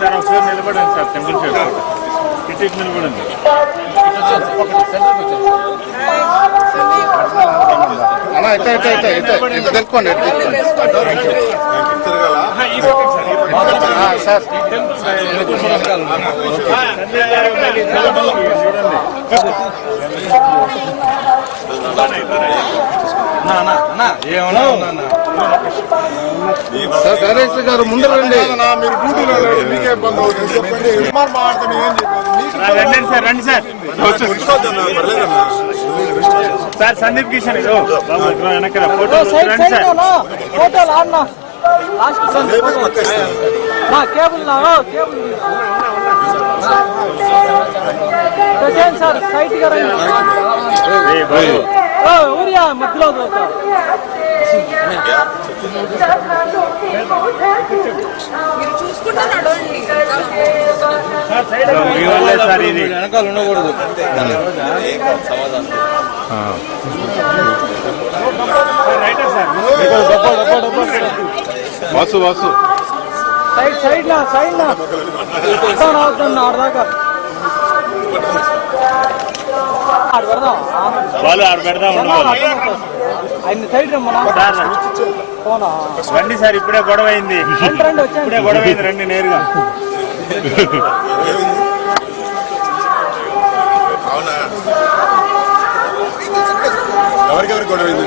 Sir ఒకసారి నిలబడండి sir, temple ఇటు నిలబడండి. తెలుసుకోండి సార్. సార్ డైరెక్టర్ గారు ముందు రండి. మీరు డ్యూటీలో మీకే ఇబ్బంది అవుతుంది చెప్పండి. రండి సార్, రండి సార్. సార్ సందీప్ కిషన్ వెనక ఫోటో రండి సార్. ఫోటోలు ఆడినా కేబుల్ సార్ సైట్ గా ఊరియా మధ్యలో సార్ ఇది వెనకాల ఉండకూడదు. వాసు వాసు సైడ్ సైడ్ నా సైడ్ నా అవుతుంది ఆడదాకా వాళ్ళు ఆడ పెడదాం. ఆయన సైడ్ రమ్మన్నా రండి సార్, ఇప్పుడే గొడవ అయింది. ఇప్పుడే గొడవ అయింది, రండి నేరుగా. ఎవరికెవరికి గొడవ అయింది?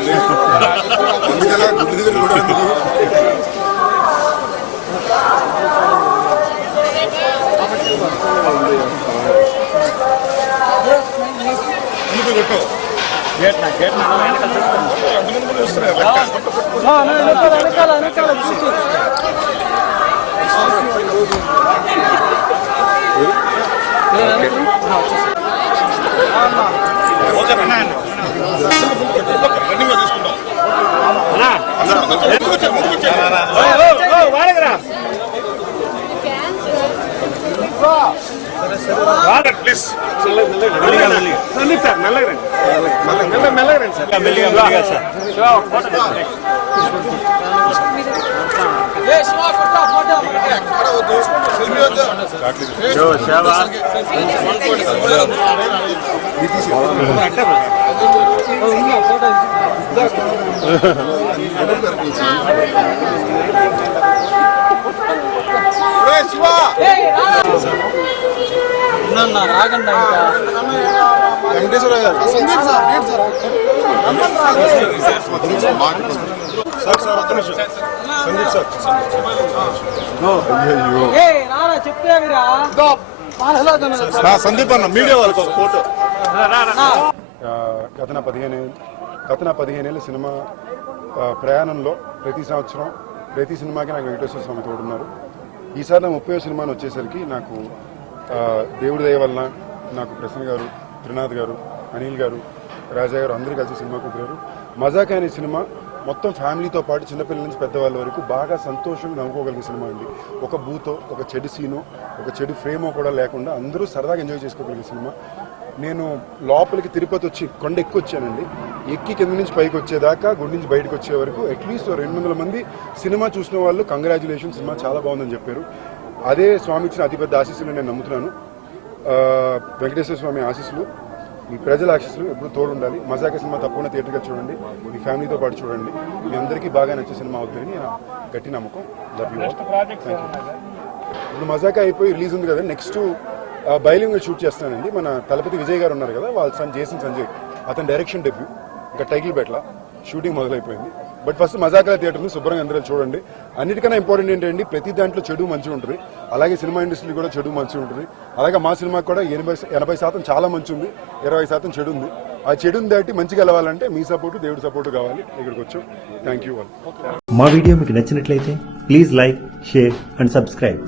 రాగండి వెంకటేశ్వర గారు సందీప్ అన్న మీడియా వాళ్ళకి ఒక ఫోటో. గత 15 ఏళ్ళ సినిమా ప్రయాణంలో ప్రతి సంవత్సరం ప్రతి సినిమాకి నాకు వెంకటేశ్వర స్వామి తోడున్నారు. ఈసారి నా 30వ సినిమాని వచ్చేసరికి నాకు దేవుడి దయ వలన నాకు ప్రసన్న గారు, త్రినాథ్ గారు, అనిల్ గారు, రాజా గారు అందరూ కలిసి సినిమా కుదిరారు. మజాక్ అనే సినిమా మొత్తం ఫ్యామిలీతో పాటు చిన్నపిల్లల నుంచి పెద్దవాళ్ళ వరకు బాగా సంతోషంగా నవ్వుకోగలిగే సినిమా అండి. ఒక బూతో, ఒక చెడు సీనో, ఒక చెడు ఫ్రేమో కూడా లేకుండా అందరూ సరదాగా ఎంజాయ్ చేసుకోగలిగే సినిమా. నేను లోపలికి తిరుపతి వచ్చి కొండ ఎక్కువ వచ్చానండి. ఎక్కి కింద నుంచి పైకి వచ్చేదాకా, గుడి నుంచి బయటకు వచ్చే వరకు అట్లీస్ట్ 200 మంది సినిమా చూసిన వాళ్ళు కంగ్రాచులేషన్, సినిమా చాలా బాగుందని చెప్పారు. అదే స్వామి ఇచ్చిన అతిపెద్ద ఆశీస్సులు నేను నమ్ముతున్నాను. వెంకటేశ్వర స్వామి ఆశీస్సులు, మీ ప్రజల ఆశీస్సులు ఎప్పుడు తోడు ఉండాలి. మజాక సినిమా తప్పకుండా థియేటర్గా చూడండి, మీ ఫ్యామిలీతో పాటు చూడండి. మీ అందరికీ బాగా నచ్చే సినిమా అవుతుందని నా గట్టి నమ్మకం. Love you. ఇప్పుడు మజాక అయిపోయి రిలీజ్ ఉంది కదా, నెక్స్ట్ బైలింగ్ షూట్ చేస్తానండి. మన తలపతి విజయ్ గారు ఉన్నారు కదా, వాళ్ళ సన్ జేసన్ సంజయ్, అతని డైరెక్షన్ డెబ్యూ. ఇంకా టైటిల్ బెట్ల షూటింగ్ మొదలైపోయింది. బట్ ఫస్ట్ మజాకా థియేటర్ని శుభ్రంగా అందరూ చూడండి. అన్నిటికన్నా ఇంపార్టెంట్ ఏంటంటే ప్రతి దాంట్లో చెడు మంచి ఉంటుంది, అలాగే సినిమా ఇండస్ట్రీ కూడా చెడు మంచి ఉంటుంది. అలాగే మా సినిమాకి కూడా 80% చాలా మంచి ఉంది, 20% చెడు ఉంది. ఆ చెడుని దాటి మంచిగా వెళ్ళాలంటే మీ సపోర్టు, దేవుడి సపోర్టు కావాలి. ఇక్కడికి వచ్చాం. Thank you. మా వీడియో మీకు నచ్చినట్లయితే please like, share and subscribe.